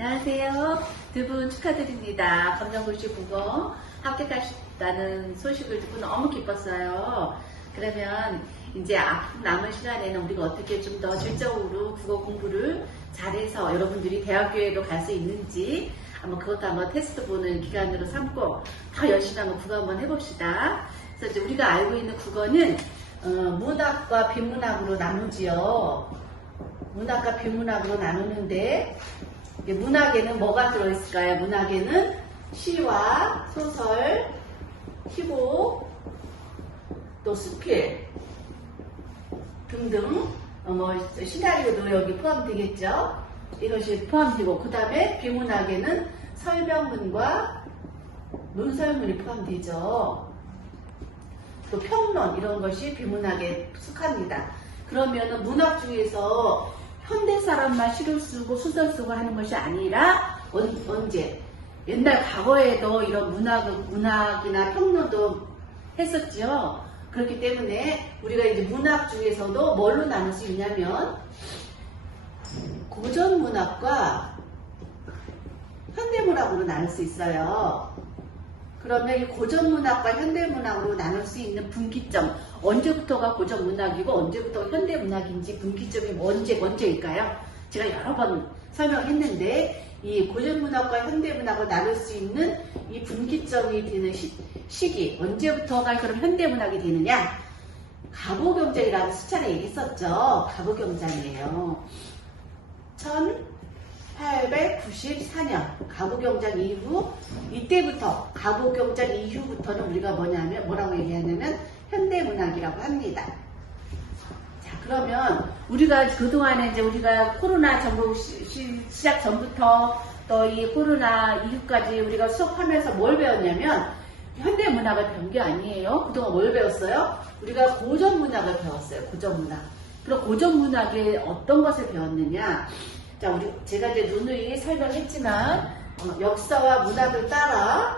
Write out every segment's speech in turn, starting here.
안녕하세요. 두 분 축하드립니다. 검정고시 국어 합격하셨다는 소식을 듣고 너무 기뻤어요. 그러면 이제 앞으로 남은 시간에는 우리가 어떻게 좀 더 질적으로 국어 공부를 잘해서 여러분들이 대학교에도 갈 수 있는지 한번 그것도 한번 테스트 보는 기간으로 삼고 더 열심히 한번 국어 한번 해봅시다. 그래서 이제 우리가 알고 있는 국어는 문학과 비문학으로 나누지요. 문학과 비문학으로 나누는데 문학에는 뭐가 들어있을까요? 문학에는 시와 소설, 희곡, 또 수필 등등 시나리오도 여기 포함되겠죠. 이것이 포함되고 그 다음에 비문학에는 설명문과 논설문이 포함되죠. 또 평론 이런 것이 비문학에 속합니다. 그러면은 문학 중에서 현대 사람만 시를 쓰고 소설 쓰고 하는 것이 아니라 언제 옛날 과거에도 이런 문학이나 평론도 했었지요. 그렇기 때문에 우리가 이제 문학 중에서도 뭘로 나눌 수 있냐면 고전 문학과 현대 문학으로 나눌 수 있어요. 그러면 이 고전 문학과 현대 문학으로 나눌 수 있는 분기점, 언제부터가 고전 문학이고 언제부터가 현대 문학인지 분기점이 언제일까요? 제가 여러 번 설명했는데 이 고전 문학과 현대 문학을 나눌 수 있는 이 분기점이 되는 시기, 언제부터가 그럼 현대 문학이 되느냐? 가보경전이라고 수차례 얘기했었죠. 가보경전이에요. 1894년 가보경전 이후, 이때부터 가보경전 이후부터는 우리가 뭐라고 얘기하냐면 현대문학이라고 합니다. 자, 그러면 우리가 그동안에 이제 우리가 코로나 정부 시작 전부터 또 이 코로나 이후까지 우리가 수업하면서 뭘 배웠냐면 현대문학을 배운 게 아니에요. 그동안 뭘 배웠어요? 우리가 고전문학을 배웠어요. 고전문학. 그럼 고전문학에 어떤 것을 배웠느냐? 자, 제가 이제 누누이 설명했지만, 역사와 문학을 따라,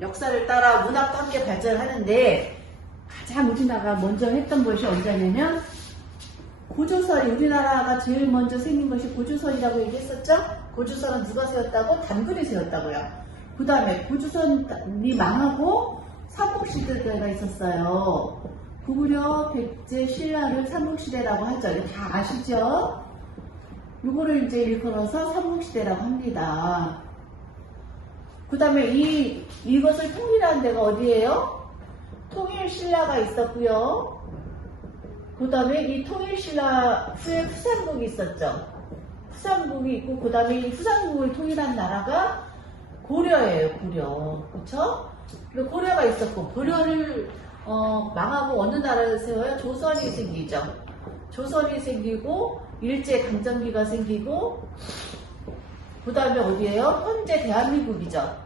역사를 따라 문학도 함께 발전을 하는데, 가장 우리나라가 먼저 했던 것이 언제냐면, 고조설이, 우리나라가 제일 먼저 생긴 것이 고조설이라고 얘기했었죠? 고조설은 누가 세웠다고? 단군이 세웠다고요. 그 다음에 고조선이 망하고, 삼국시대가 있었어요. 고구려, 백제, 신라를 삼국시대라고 하죠. 이거 다 아시죠? 이거를 이제 일컬어서 삼국시대라고 합니다. 그 다음에 이것을 통일한 데가 어디예요? 통일신라가 있었고요. 그 다음에 이 통일신라 후에 후삼국이 있었죠. 후삼국이 있고 그 다음에 이 후삼국을 통일한 나라가 고려예요. 고려. 그쵸? 고려가 있었고 고려를 망하고 어느 나라를 세워요? 조선이 생기죠. 조선이 생기고 일제강점기가 생기고 그 다음에 어디예요? 현재 대한민국이죠.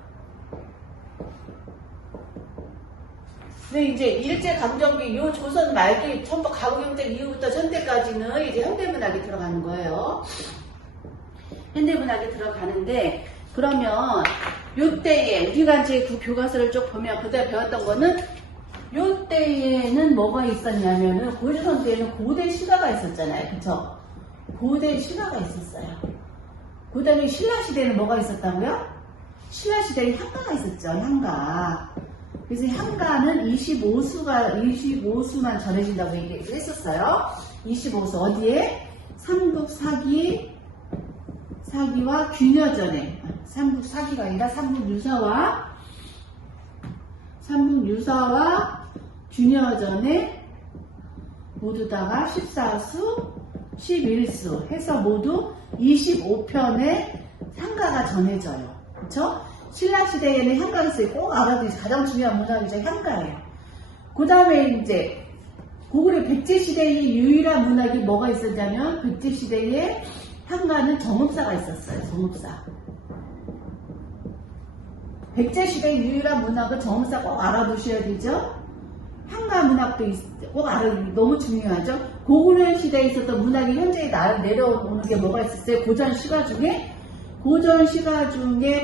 근데 이제 일제강점기 요 조선 말기 전부 가보경전 이후부터 현대까지는 이제 현대문학이 들어가는 거예요. 현대문학이 들어가는데 그러면 요때에 우리가 이제 그 교과서를 쭉 보면 그때 배웠던 거는 요때에는 뭐가 있었냐면은 고조선 때에는 고대 시가가 있었잖아요. 그쵸? 고대 시가가 있었어요. 그 다음에 신라시대는 뭐가 있었다고요? 신라시대에 향가가 있었죠. 향가. 그래서 향가는 25수만 전해진다고 얘기를 했었어요. 25수. 어디에? 삼국사기와 균여전에. 삼국사기가 아니라 삼국유사와 균여전에 모두 다가 14수, 11수 해서 모두 25편의 향가가 전해져요. 그쵸? 신라시대에는 향가가 있어요. 꼭 알아두세요. 가장 중요한 문학이죠. 향가예요. 그 다음에 이제 고구려 백제시대의 유일한 문학이 뭐가 있었냐면 백제시대에 향가는 정읍사가 있었어요. 정읍사. 백제시대의 유일한 문학은 정읍사 꼭 알아두셔야 되죠. 향가 문학도 꼭 너무 중요하죠. 고구려 시대에 있었던 문학이 현재에 내려오는 게 뭐가 있었어요? 고전 시가 중에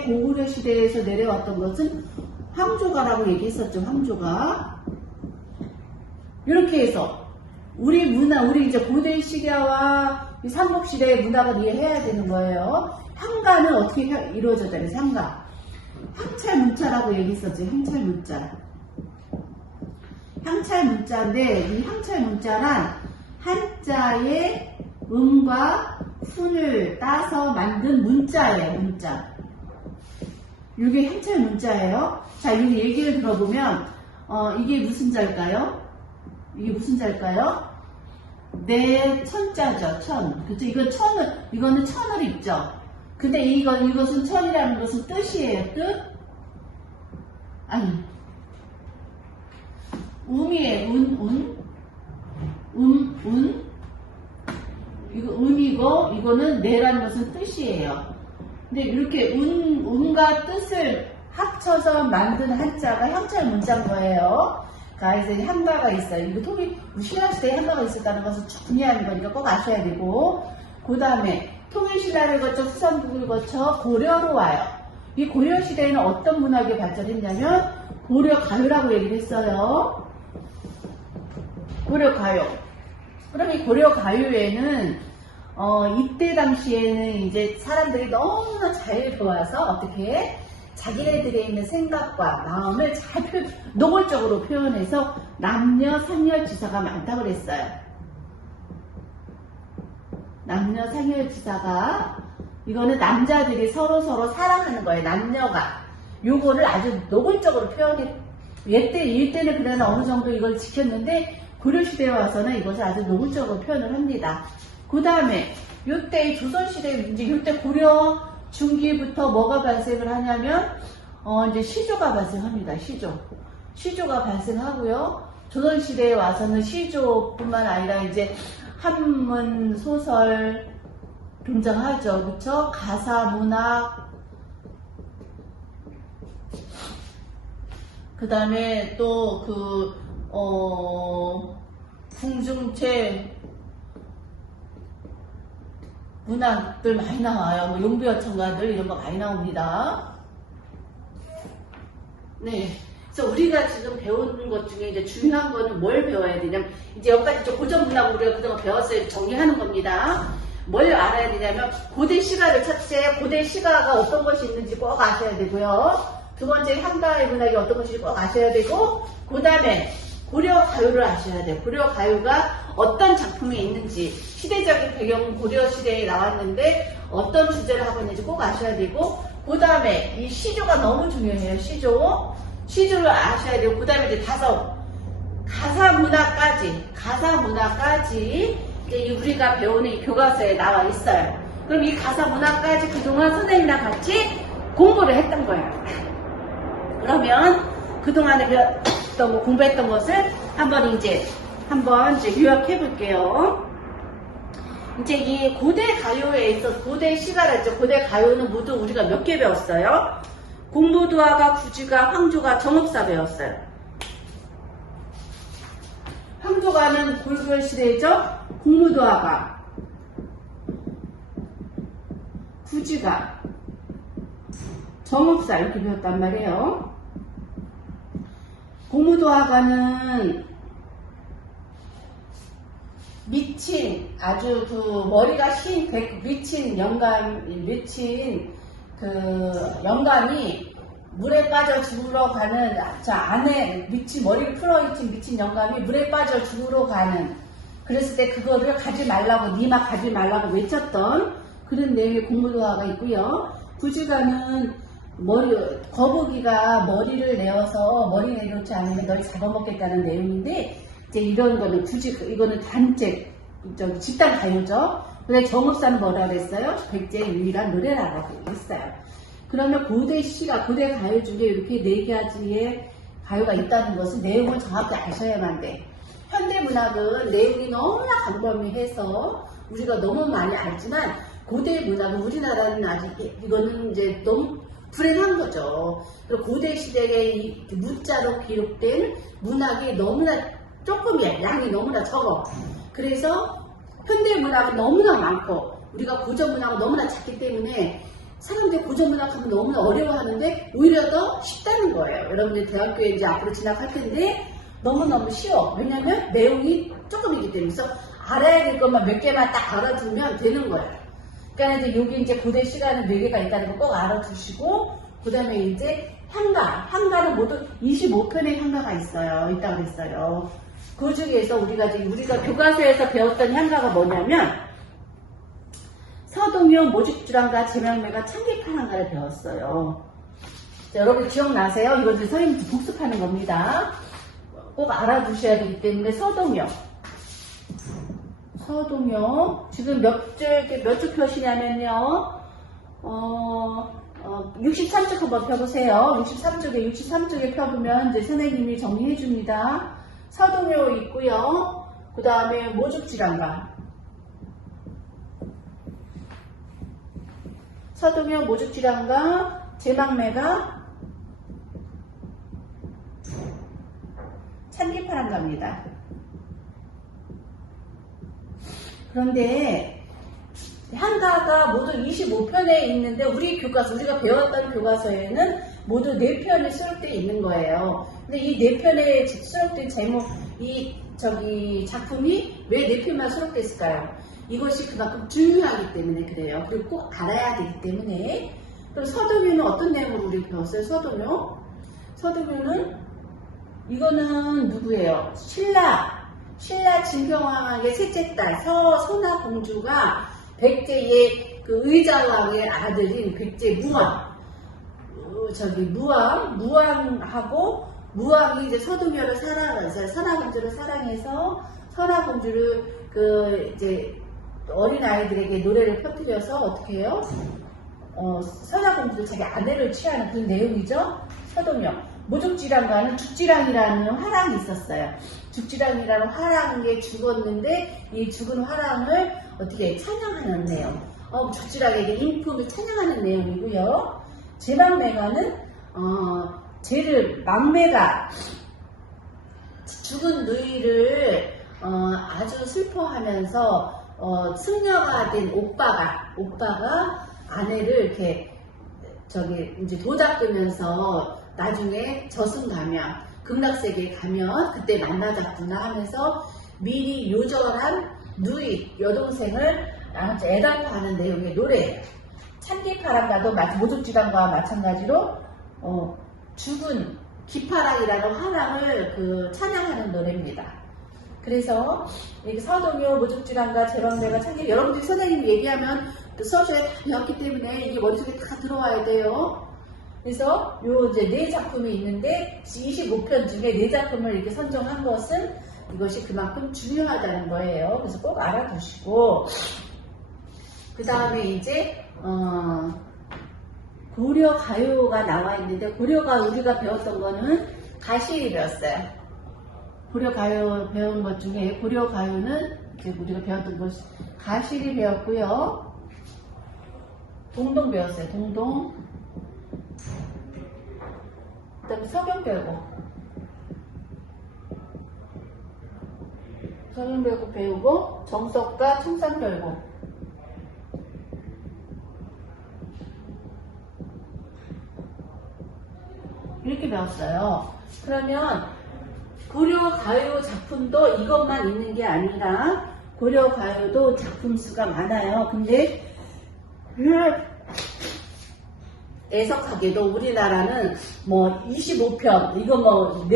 고구려 시대에서 내려왔던 것은 황조가라고 얘기했었죠. 황조가. 이렇게 해서 우리 이제 고대 시대와 삼국시대의 문학을 이해해야 되는 거예요. 향가는 어떻게 이루어져야 되는 향가? 향찰 문자라고 얘기했었지. 향찰 문자. 향찰 문자인데 이 향찰 문자란 한자의 음과 훈을 따서 만든 문자예요. 문자. 이게 향찰 문자예요. 자, 이 얘기를 들어보면 이게 무슨 자일까요? 이게 무슨 자일까요? 네, 천자죠. 천. 그쵸? 이거는 천을 읽죠. 근데 이것은 천이라는 것은 뜻이에요. 뜻? 아니. 음이에요. 이거 음이고, 이거는 네라는 것은 뜻이에요. 근데 이렇게 음과 뜻을 합쳐서 만든 한자가 향찰 문자인 거예요. 그래서 향가가 있어요. 이거 신라시대에 향가가 있었다는 것은 중요한 거니까 꼭 아셔야 되고, 그 다음에 통일신라를 거쳐 수성국을 거쳐 고려로 와요. 이 고려시대에는 어떤 문학이 발전했냐면 고려가요라고 얘기를 했어요. 고려가요. 그럼 이 고려가요에는 이때 당시에는 이제 사람들이 너무나 자유로워서 어떻게 자기네들에 있는 생각과 마음을 잘 노골적으로 표현해서 남녀 상열지사가 많다고 그랬어요. 남녀 상열지사가 이거는 남자들이 서로 사랑하는 거예요. 남녀가 요거를 아주 노골적으로 표현해. 이때는 그러나 어느 정도 이걸 지켰는데 고려시대에 와서는 이것을 아주 노골적으로 표현을 합니다. 그 다음에 요때 조선시대 이제 요때 고려 중기부터 뭐가 발생을 하냐면 이제 시조가 발생합니다. 시조가 발생하고요. 조선시대에 와서는 시조뿐만 아니라 이제 한문 소설 등장하죠. 그쵸? 가사 문학, 그 다음에 또 궁중체 문학들 많이 나와요. 뭐 용비어천가들 이런 거 많이 나옵니다. 네. 그래서 우리가 지금 배우는 것 중에 이제 중요한 거는 뭘 배워야 되냐면, 이제 여기까지 고전 문학을 우리가 그동안 배웠어요. 정리하는 겁니다. 뭘 알아야 되냐면, 고대 시가를 첫째, 고대 시가가 어떤 것이 있는지 꼭 아셔야 되고요. 두 번째, 향가의 문학이 어떤 것인지 꼭 아셔야 되고, 그 다음에 고려가요를 아셔야 돼요. 고려가요가 어떤 작품이 있는지, 시대적인 배경 고려시대에 나왔는데 어떤 주제를 하고 있는지 꼭 아셔야 되고, 그 다음에 이 시조가 너무 중요해요. 시조를 아셔야 되고, 그 다음에 이제 가사문화까지 이제 우리가 배우는 이 교과서에 나와 있어요. 그럼 이 가사문화까지 그동안 선생님이랑 같이 공부를 했던 거예요. 그러면 그동안에 공부했던 것을 한번 이제 요약해 볼게요. 이제 이 고대 가요에 있어서 고대 시가랬죠. 고대 가요는 모두 우리가 몇 개 배웠어요? 공부도화가, 구지가, 황조가, 정읍사 배웠어요. 황조가는 고려시대죠. 공부도화가, 구지가, 정읍사 이렇게 배웠단 말이에요. 공무도화가는 미친, 아주 머리가 미친 영감이 물에 빠져 죽으러 가는, 머리를 풀어있친 미친 영감이 물에 빠져 죽으러 가는, 그랬을 때 그거를 니마 가지 말라고 외쳤던 그런 내용의 공무도화가 있고요. 구지가는 거북이가 머리를 머리 내놓지 않으면 널 잡아먹겠다는 내용인데, 이제 이런 거는 이거는 집단 가요죠. 근데 정읍사는 뭐라 그랬어요? 백제의 유일한 노래라고 했어요. 그러면 고대 가요 중에 이렇게 4가지의 가요가 있다는 것은 내용을 정확히 아셔야만 돼. 현대문학은 내용이 너무나 광범위해서 우리가 너무 많이 알지만, 고대 문학은 우리나라는 아직 이거는 이제 너무 불행한 거죠. 그리고 고대 시대의 문자로 기록된 문학이 너무나 조금이야. 양이 너무나 적어. 그래서 현대문학은 너무나 많고 우리가 고전문학은 너무나 작기 때문에 사람들이 고전문학 하면 너무나 어려워하는데 오히려 더 쉽다는 거예요. 여러분들 대학교에 이제 앞으로 진학할 텐데 너무너무 쉬워. 왜냐면 내용이 조금이기 때문에. 그래서 알아야 될 것만 몇 개만 딱 알아두면 되는 거예요. 그러니까 이제 여기 이제 고대 시간은 4개가 있다는 거 꼭 알아두시고, 그 다음에 이제 향가는 모두 25편의 향가가 있어요. 있다고 그랬어요. 그 중에서 우리가 교과서에서 배웠던 향가가 뭐냐면, 서동요, 모죽주랑과 제명매가 참기판 향가를 배웠어요. 자, 여러분 기억나세요? 이거 선생님 복습하는 겁니다. 꼭 알아두셔야 되기 때문에 서동요. 지금 몇 줄 표시냐면요. 63쪽 한번 펴보세요. 63쪽에 펴보면 이제 선생님이 정리해 줍니다. 서동요 있고요. 그 다음에 모죽지랑가. 서동요, 모죽지랑가, 제망매가 찬기파랑가입니다. 그런데 향가가 모두 25편에 있는데 우리가 배웠던 교과서에는 모두 4편이 수록되어 있는 거예요. 근데 이 4편에 수록된 작품이 왜 4편만 수록됐을까요? 이것이 그만큼 중요하기 때문에 그래요. 그리고 꼭 알아야 되기 때문에. 그럼 서동요는 어떤 내용으로 우리 배웠어요? 서동요는 이거는 누구예요? 신라 진경왕의 셋째 딸 소나공주가 백제의 그 의자왕의 아들인 백제 무왕이 이제 서동요를 선화공주를 사랑해서 선화공주를 이제 어린 아이들에게 노래를 퍼뜨려서 어떻게 해요? 선화공주를 자기 아내를 취하는 그런 내용이죠. 서동요. 모죽지랑과는 죽지랑이라는 화랑이 있었어요. 죽지랑이라는 화랑에 죽었는데 이 죽은 화랑을 어떻게 찬양하는 내용. 죽지랑에게 인품을 찬양하는 내용이고요. 제망매가는 망매가 죽은 누이를 아주 슬퍼하면서 승려가 된 오빠가 아내를 이렇게 이제 도닦으면서 나중에 저승 가면 극락세계에 가면 그때 만나자꾸나 하면서 미리 요절한 누이 여동생을 애달파하는 내용의 노래예요. 찬기파랑가도 모죽지랑과 마찬가지로 죽은 기파랑이라는 화랑을 찬양하는 노래입니다. 그래서 서동요, 모죽지랑과 제망매가 참기 여러분들이 선생님이 얘기하면 수업시간에 다 배웠기 때문에 이게 머릿속에 다 들어와야 돼요. 그래서 이제 4작품이 있는데 25편 중에 4작품을 이렇게 선정한 것은 이것이 그만큼 중요하다는 거예요. 그래서 꼭 알아두시고 그 다음에 이제 고려가요가 나와 있는데 고려가 우리가 배웠던 거는 가시리 배웠어요. 고려가요 배운 것 중에 고려가요는 이제 우리가 배웠던 것 가시리 배웠고요. 동동 배웠어요. 동동. 그 다음에 서경별곡 배우고 정석과 청산별곡 이렇게 배웠어요. 그러면 고려가요 작품도 이것만 있는 게 아니라 고려가요도 작품 수가 많아요. 근데 애석하게도 우리나라는 25편, 이거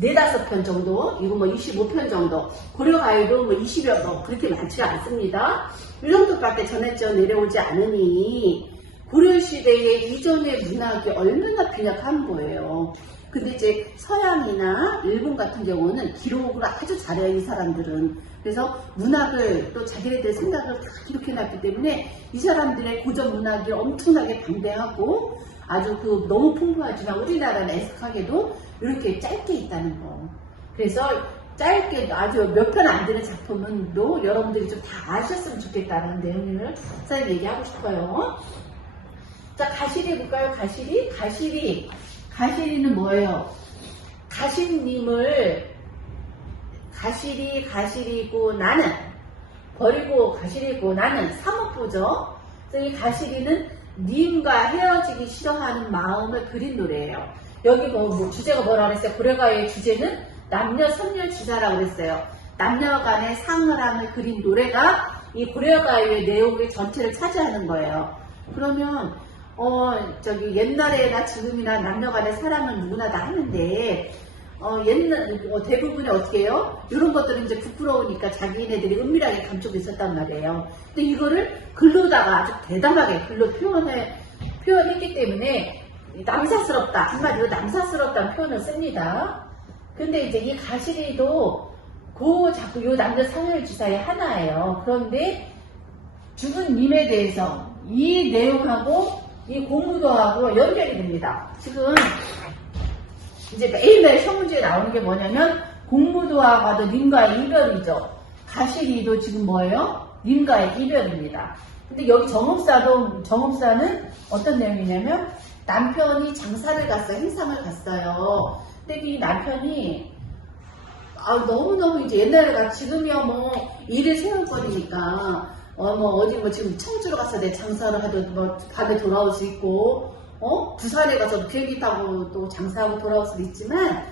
4~5편 정도, 이거 25편 정도, 고려가요도 20여 번, 그렇게 많지 않습니다. 이 정도밖에 전해져 내려오지 않으니, 고려시대의 이전의 문학이 얼마나 빈약한 거예요. 근데 이제 서양이나 일본 같은 경우는 기록을 아주 잘해요, 이 사람들은. 그래서 문학을 또 자기네들 생각을 다 기록해놨기 때문에 이 사람들의 고전 문학이 엄청나게 방대하고 아주 너무 풍부하지만 우리나라는 애석하게도 이렇게 짧게 있다는 거. 그래서 짧게 아주 몇 편 안 되는 작품은도 여러분들이 좀 다 아셨으면 좋겠다는 내용을 선생님 얘기하고 싶어요. 자, 가시리 볼까요? 가시리는 뭐예요? 가시리고 나는 버리고 가시리고 나는 사목부죠. 그래서 이 가시리는 님과 헤어지기 싫어하는 마음을 그린 노래예요. 여기 주제가 뭐라 그랬어요? 고려가요의 주제는 남녀 선녀 지사라고 그랬어요. 남녀 간의 상을함을 그린 노래가 이 고려가요의 내용의 전체를 차지하는 거예요. 그러면 옛날에나 지금이나 남녀 간의 사랑은 누구나 다 하는데 대부분이 어떻게 해요? 이런 것들은 이제 부끄러우니까 자기네들이 은밀하게 감추고 있었단 말이에요. 근데 이거를 글로다가 아주 대담하게 글로 표현했기 때문에 남사스럽다, 한마디로 남사스럽다는 표현을 씁니다. 근데 이제 이 가시리도 자꾸 요 남자 상혈지사의 하나예요. 그런데 죽은 님에 대해서 이 내용하고 이 공무도하고 연결이 됩니다. 지금 이제 매일매일 서문지에 나오는 게 뭐냐면 공무도하고도 님과의 이별이죠. 가시리도 지금 뭐예요? 님과의 이별입니다. 근데 여기 정업사는 어떤 내용이냐면 남편이 장사를 갔어요. 행상을 갔어요. 근데 이 남편이 너무너무 이제 옛날에 지금이야 뭐 일을 세울거리니까 지금 청주로 가서 내 장사를 하도 밤에 돌아올 수 있고 부산에 가서 비행기 타고 또 장사하고 돌아올 수도 있지만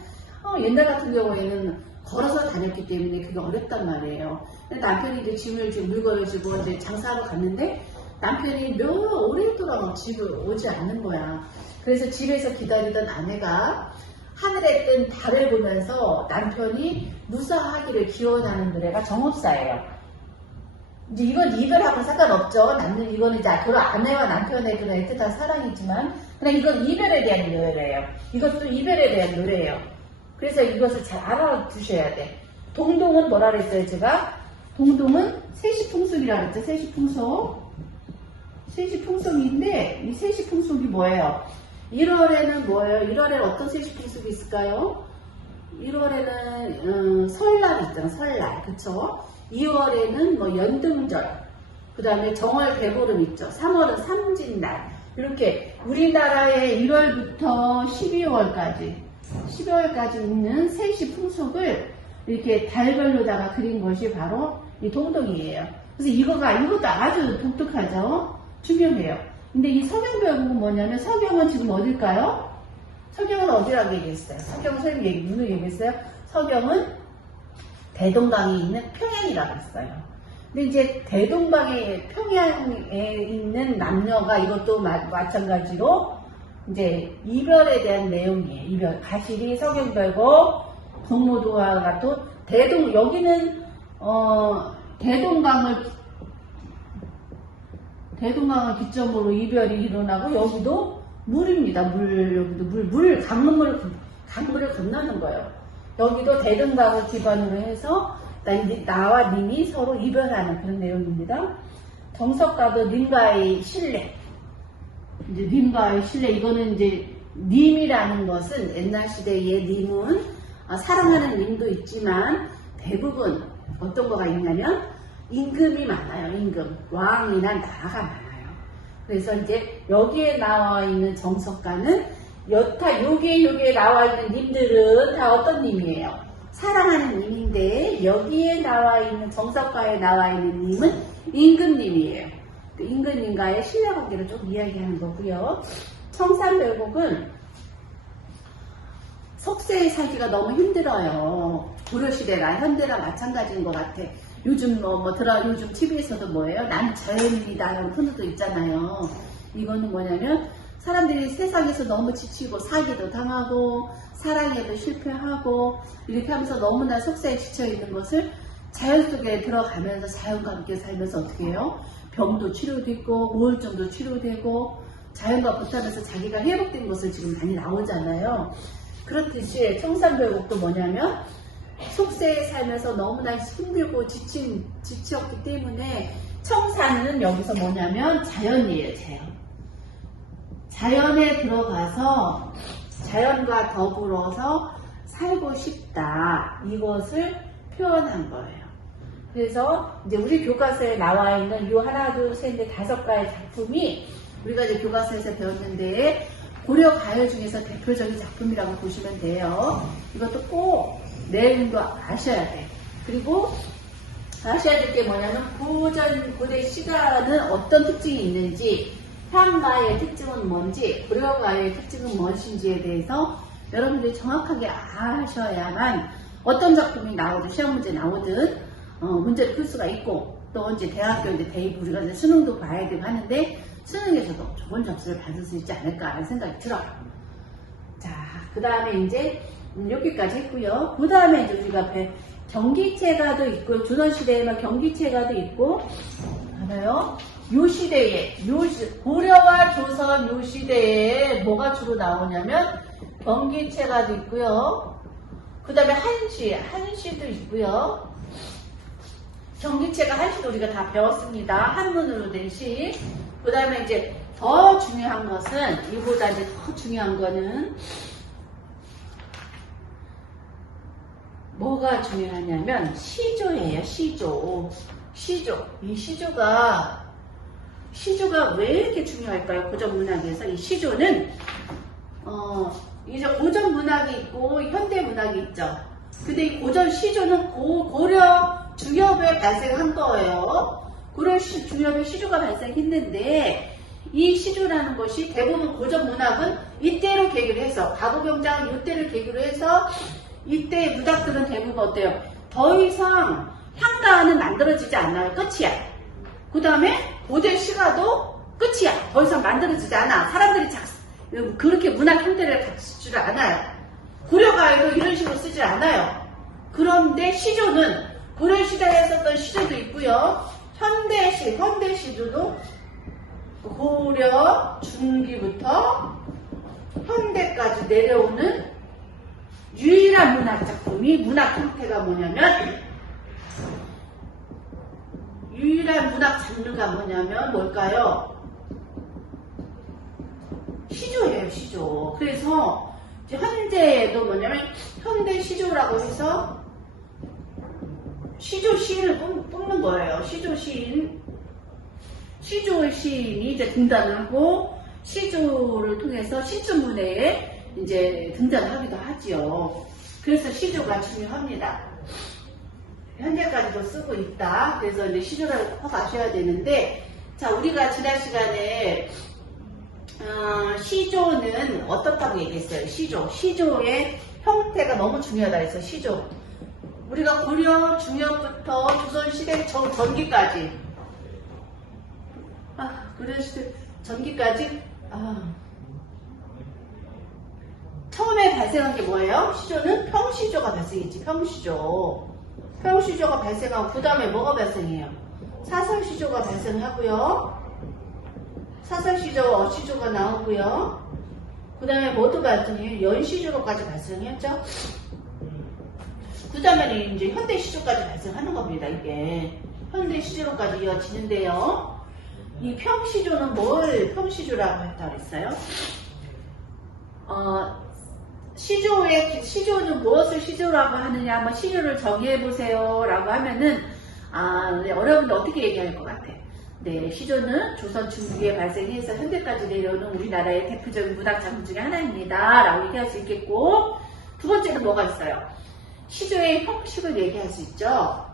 옛날 같은 경우에는 걸어서 다녔기 때문에 그게 어렵단 말이에요. 남편이 이제 짐을 지금 물건을 주고 이제 장사하러 갔는데 남편이 오랫동안 집을 오지 않는 거야. 그래서 집에서 기다리던 아내가 하늘에 뜬 달을 보면서 남편이 무사하기를 기원하는 노래가 정업사예요. 이제 이건 이별하고는 상관없죠. 이거는 이제 아내와 남편의 그런 애틋한 사랑이지만 그냥 이건 이별에 대한 노래예요. 이것도 이별에 대한 노래예요. 그래서 이것을 잘 알아두셔야 돼. 동동은 뭐라 그랬어요, 제가? 동동은 세시풍속이라고 했죠. 세시풍속. 세시풍속인데 이 세시풍속이 뭐예요? 1월에는 뭐예요? 1월에는 어떤 세시풍속이 있을까요? 1월에는 설날 있잖아, 설날. 그쵸? 2월에는 연등절. 그 다음에 정월 대보름 있죠. 3월은 삼진날. 이렇게 우리나라의 1월부터 12월까지 있는 세시풍속을 이렇게 달별로다가 그린 것이 바로 이 동동이에요. 그래서 이것도 아주 독특하죠? 중요해요. 근데 이 서경별곡은 뭐냐면 서경은 지금 어딜까요? 서경은 어디라고 얘기했어요? 서경은 선생님 무슨 얘기했어요? 서경은 대동강에 있는 평양이라고 했어요. 근데 이제 대동강의 평양에 있는 남녀가 이것도 마찬가지로 이제 이별에 대한 내용이에요. 이별. 가시리, 서경별곡, 동무도화가 또 여기는 대동강을 기점으로 이별이 일어나고 여기도 물입니다. 여기도 강물을 건너는 거예요. 여기도 대동강을 기반으로 해서 나와 님이 서로 이별하는 그런 내용입니다. 정석가도 님과의 신뢰. 이제 님과의 신뢰, 이거는 이제 님이라는 것은 옛날 시대의 님은 사랑하는 님도 있지만 대부분 어떤 거가 있냐면 임금이 많아요. 임금. 왕이나 나가 많아요. 그래서 이제 여기에 나와 있는 정석가는 여타 여기에 나와 있는 님들은 다 어떤 님이에요? 사랑하는 님인데 여기에 나와 있는 정석가에 나와 있는 님은 임금님이에요. 그 임금님과의 신뢰관계를 좀 이야기하는 거고요. 청산별곡은 속세에 살기가 너무 힘들어요. 고려시대나 현대나 마찬가지인 것 같아. 요즘 요즘 TV에서도 뭐예요? 난 자연인이다 이런 코너도 있잖아요. 이거는 뭐냐면 사람들이 세상에서 너무 지치고 사기도 당하고 사랑에도 실패하고 이렇게 하면서 너무나 속세에 지쳐있는 것을 자연 속에 들어가면서 자연과 함께 살면서 어떻게 해요? 병도 치료되고 우울증도 치료되고 자연과 붙으면서 자기가 회복된 것을 지금 많이 나오잖아요. 그렇듯이 청산별곡도 뭐냐면 속세에 살면서 너무나 힘들고 지쳤기 때문에 청산은 여기서 뭐냐면 자연이에요. 자연에 들어가서 자연과 더불어서 살고 싶다. 이것을 표현한 거예요. 그래서 이제 우리 교과서에 나와 있는 이 하나, 둘, 셋, 넷, 5가의 작품이 우리가 이제 교과서에서 배웠는데 고려 가요 중에서 대표적인 작품이라고 보시면 돼요. 이것도 꼭 내용도 아셔야 돼. 그리고 아셔야 될 게 뭐냐면 고대 시가는 어떤 특징이 있는지, 향가의 특징은 뭔지, 고려가의 특징은 무엇인지에 대해서 여러분들이 정확하게 아셔야만 어떤 작품이 나오든 시험 문제 나오든 문제를 풀 수가 있고 또 이제 대학교 이제 대입 우리가 이제 수능도 봐야 되고 하는데 수능에서도 좋은 점수를 받을 수 있지 않을까 하는 생각이 들어요. 자, 그 다음에 이제 여기까지 했고요. 그 다음에 이제 우리가 경기체가도 있고 조선시대에만 경기체가도 있고 알아요? 요 시대에 고려와 조선 요 시대에 뭐가 주로 나오냐면 경기체가도 있고요. 그 다음에 한시도 있고요. 경기체가 한시도 우리가 다 배웠습니다. 한문으로 된 시. 그 다음에 이제 더 중요한 것은 이보다 이제 더 중요한 거는 뭐가 중요하냐면 시조예요. 시조. 이 시조가 왜 이렇게 중요할까요? 고전 문학에서 이 시조는 이제 고전 문학이 있고 현대 문학이 있죠. 근데 이 고전 시조는 고려 중엽에 발생한 거예요. 고려 중엽에 시조가 발생했는데 이 시조라는 것이 대부분 고전 문학은 이때로 계기로 해서 가부경장은 이때를 계기로 해서 이때 문학들은 대부분 어때요? 더 이상 향가는 만들어지지 않아요. 끝이야. 그 다음에 고대 시가도 끝이야. 더 이상 만들어지지 않아. 사람들이 그렇게 문학 형태를 갖추지 않아요. 고려가에도 이런 식으로 쓰지 않아요. 그런데 시조는 고려 시대에 썼던 시조도 있고요. 현대 시조도 고려 중기부터 현대까지 내려오는 유일한 문학 작품이 문학 형태가 뭐냐면 유일한 문학 장르가 뭐냐면 뭘까요? 시조예요. 시조. 그래서 현재에도 뭐냐면 현대 시조라고 해서 시조 시인을 뽑는 거예요. 시조 시인이 이제 등단을 하고 시조를 통해서 시주문회에 이제 등장하기도 하지요. 그래서 시조가 중요합니다. 현재까지도 쓰고 있다. 그래서 이제 시조를 꼭 아셔야 되는데, 자, 우리가 지난 시간에 시조는 어떻다고 얘기했어요? 시조의 형태가 너무 중요하다 해서 시조. 우리가 고려 중엽부터 조선시대 전기까지 고려시대 전기까지 처음에 발생한 게 뭐예요? 시조는 평시조가 발생했지. 평시조가 발생하고 그 다음에 뭐가 발생해요? 사설시조가 발생하고요. 사설시조와 어시조가 나오고요. 그 다음에 뭐도 발생해요? 연시조로까지 발생했죠. 그 다음에 이제 현대시조까지 발생하는 겁니다. 이게 현대시조로까지 이어지는데요. 이 평시조는 뭘 평시조라고 했다고 그랬어요? 시조는 무엇을 시조라고 하느냐, 한번 시조를 정의해보세요 라고 하면은, 여러분들 어떻게 얘기할 것 같아? 네, 시조는 조선 중기에 발생해서 현대까지 내려오는 우리나라의 대표적인 문학 장르 중에 하나입니다 라고 얘기할 수 있겠고, 두 번째는 뭐가 있어요? 시조의 형식을 얘기할 수 있죠.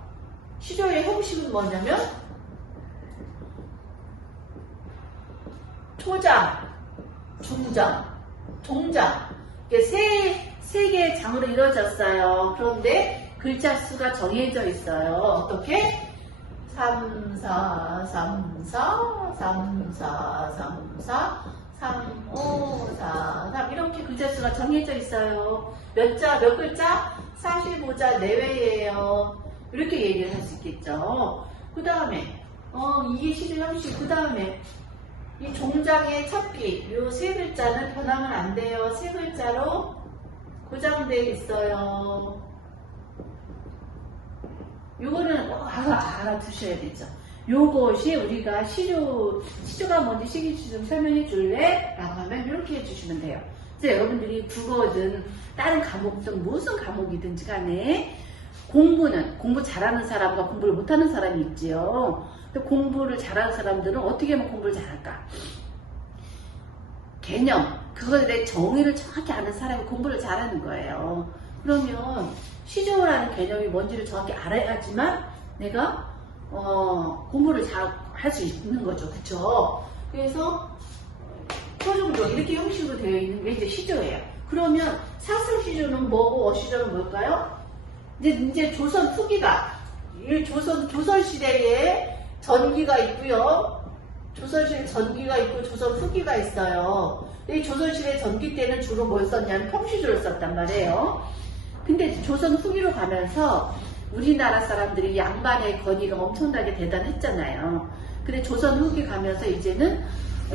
시조의 형식은 뭐냐면, 초장, 중장, 종장. 세 개의 장으로 이루어졌어요. 그런데 글자 수가 정해져 있어요. 어떻게? 3, 4, 3, 4, 3, 4, 3, 4, 3, 5, 4, 3 이렇게 글자 수가 정해져 있어요. 몇 글자? 45자 내외예요. 이렇게 얘기를 할 수 있겠죠. 그 다음에 이게 시조 형식. 그 다음에 이 종장의 첩기, 요 세 글자는 변하면 안 돼요. 세 글자로 고정되어 있어요. 요거는 알아두셔야 되죠. 요것이 우리가 시조가 뭔지 시기시 좀 설명해 줄래? 라고 하면 이렇게 해주시면 돼요. 그래서 여러분들이 국어든 다른 과목든 무슨 과목이든지 간에 공부 잘하는 사람과 공부를 못하는 사람이 있지요. 공부를 잘하는 사람들은 어떻게 하면 공부를 잘할까? 개념, 그거에 대해 정의를 정확히 아는 사람이 공부를 잘하는 거예요. 그러면 시조라는 개념이 뭔지를 정확히 알아야지만 내가 공부를 잘 할 수 있는 거죠. 그쵸? 그래서 표정도 이렇게 형식으로 되어 있는 게 이제 시조예요. 그러면 사설시조는 뭐고 어시조는 뭘까요? 이제 조선 후기가, 이 조선 시대에 전기가 있고요. 조선시대 전기가 있고 조선 후기가 있어요. 이 조선시대 전기 때는 주로 뭘 썼냐면 평시주를 썼단 말이에요. 근데 조선 후기로 가면서 우리나라 사람들이 양반의 권위가 엄청나게 대단했잖아요. 근데 조선 후기 가면서 이제는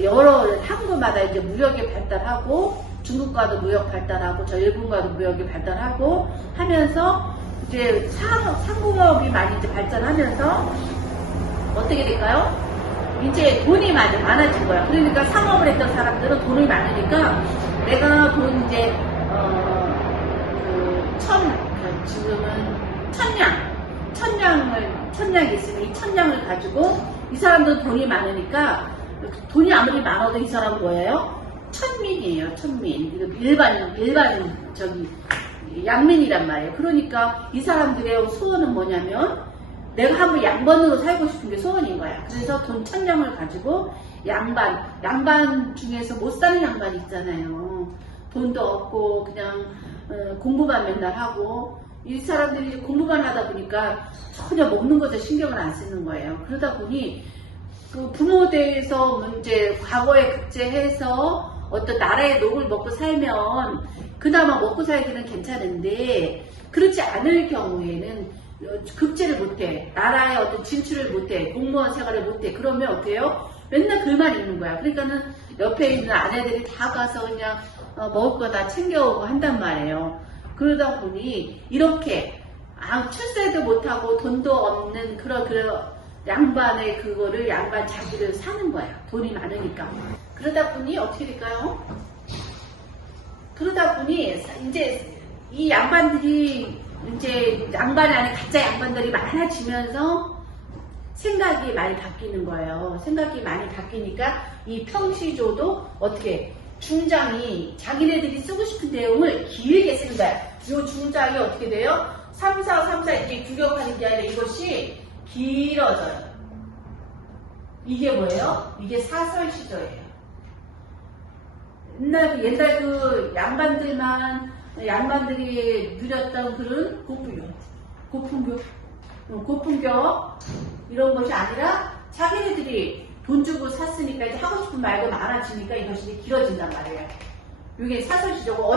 여러 항구마다 이제 무역이 발달하고 중국과도 무역 발달하고 저 일본과도 무역이 발달하고 하면서 이제 상공업이 많이 이제 발전하면서 어떻게 될까요? 이제 돈이 많아진 거야. 그러니까 상업을 했던 사람들은 돈이 많으니까 내가 돈 이제 지금은 천냥이 있으면 이 천냥을 가지고 이 사람들은 돈이 많으니까 돈이 아무리 많아도 이 사람은 뭐예요? 천민이에요. 천민. 일반 양민이란 말이에요. 그러니까 이 사람들의 소원은 뭐냐면 내가 한번 양반으로 살고 싶은 게 소원인 거야. 그래서 돈 천냥을 가지고 양반 중에서 못 사는 양반이 있잖아요. 돈도 없고 그냥 공부만 맨날 하고 이 사람들이 이제 공부만 하다 보니까 전혀 먹는 것에 신경을 안 쓰는 거예요. 그러다 보니 그 부모대에서 이제 과거에 급제해서 어떤 나라의 녹을 먹고 살면 그나마 먹고 살기는 괜찮은데 그렇지 않을 경우에는 급제를 못해. 나라에 어떤 진출을 못해. 공무원 생활을 못해. 그러면 어때요? 맨날 글만 읽는 거야. 그러니까는 옆에 있는 아내들이 다 가서 그냥 먹을 거 다 챙겨오고 한단 말이에요. 그러다 보니 이렇게 출세도 못하고 돈도 없는 그런 양반의 그거를 양반 자기를 사는 거야. 돈이 많으니까. 그러다 보니 어떻게 될까요? 그러다 보니 이제 이 양반들이 이제 양반 안에 가짜 양반들이 많아지면서 생각이 많이 바뀌는 거예요. 생각이 많이 바뀌니까 이 평시조도 어떻게 중장이 자기네들이 쓰고 싶은 내용을 길게 쓴 거야. 이 중장이 어떻게 돼요? 3, 4, 3, 4 이렇게 규격하는 게 아니라 이것이 길어져요. 이게 뭐예요? 이게 사설시조예요. 옛날 그 양반들이 누렸던 그런 고품격 이런 것이 아니라 자기네들이 돈 주고 샀으니까 이제 하고 싶은 말도 많아지니까 이것이 길어진단 말이에요. 이게 사설시조고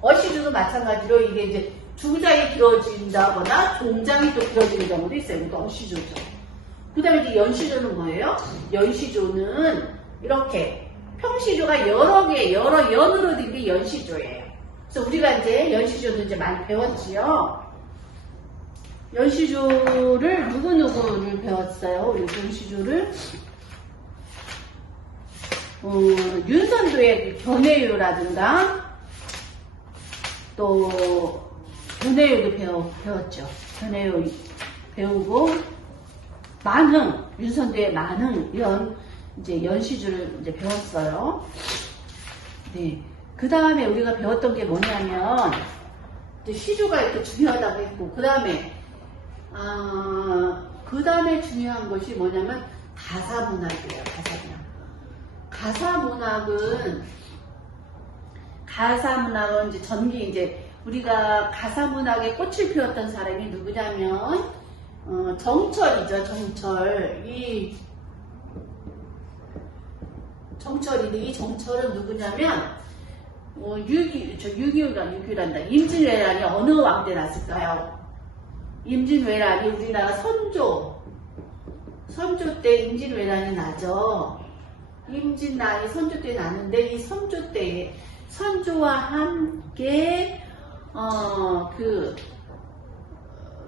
어시조도 마찬가지로 이게 이제 중장이 길어진다거나 종장이 또 길어지는 경우도 있어요. 이것도 어시조죠. 그 다음에 이제 연시조는 뭐예요? 연시조는 이렇게 평시조가 여러 연으로 된 게 연시조예요. 그래서 우리가 이제 연시조도 이제 많이 배웠지요. 연시조를 누구를 배웠어요? 우리 연시조를 윤선도의 견해유라든가 또 견해유도 배웠죠. 견해유 배우고 만흥, 윤선도의 만흥 이런 이제 연시조를 이제 배웠어요. 네. 그 다음에 우리가 배웠던 게 뭐냐면 이제 시조가 이렇게 중요하다고 했고 그 다음에 중요한 것이 뭐냐면 가사문학이에요. 가사문학은 이제 우리가 가사문학에 꽃을 피웠던 사람이 누구냐면 정철이죠. 정철인데 이 정철은 누구냐면 유기란다. 임진왜란이 어느 왕 때 났을까요? 임진왜란이 우리나라 선조 때 임진왜란이 나죠. 임진란이 선조 때 나는데 이 선조 때에 선조와 함께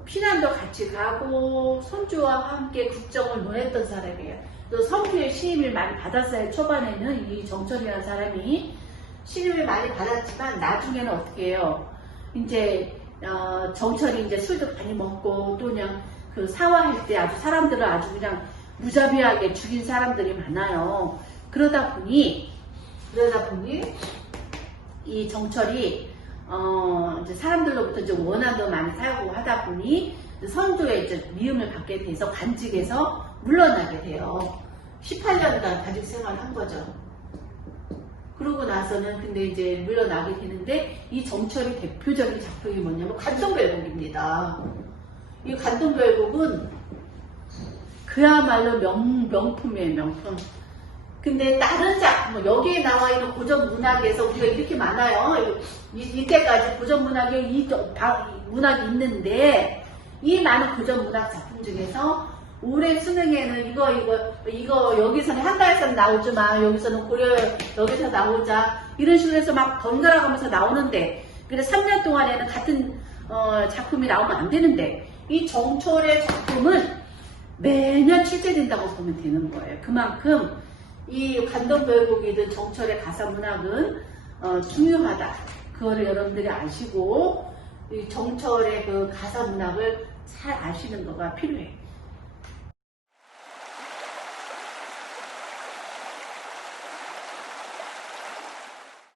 피난도 같이 가고 선조와 함께 국정을 논했던 사람이에요. 또 선조의 시임을 많이 받았어요. 초반에는 이 정철이라는 사람이 시임을 많이 받았지만 나중에는 어떻게 해요? 이제 정철이 이제 술도 많이 먹고 또 그냥 그 사화할 때 사람들을 아주 그냥 무자비하게 죽인 사람들이 많아요. 그러다 보니 이 정철이 이제 사람들로부터 이제 원한도 많이 사고 하다 보니 선조의 이제 미움을 받게 돼서 관직에서 물러나게 돼요. 18년간 관직 생활을 한 거죠. 그러고 나서는 근데 이제 물러나게 되는데 이 정철의 대표적인 작품이 뭐냐면 관동별곡입니다. 이 관동별곡은 그야말로 명품이에요, 명품. 근데 다른 작품, 여기에 나와 있는 고전 문학에서 우리가 이렇게 많아요. 이때까지 고전 문학이 문학이 있는데 이 많은 고전 문학 작품 중에서 올해 수능에는 이거 여기서는 한가에서 나오지만 여기서는 고려 여기서 나오자 이런 식으로 해서 막 번갈아 가면서 나오는데 근데 3년 동안에는 같은 작품이 나오면 안 되는데 이 정철의 작품은 매년 출제된다고 보면 되는 거예요. 그만큼 이 관동별곡이든 정철의 가사문학은 중요하다. 그거를 여러분들이 아시고 이 정철의 그 가사문학을 잘 아시는 거가 필요해.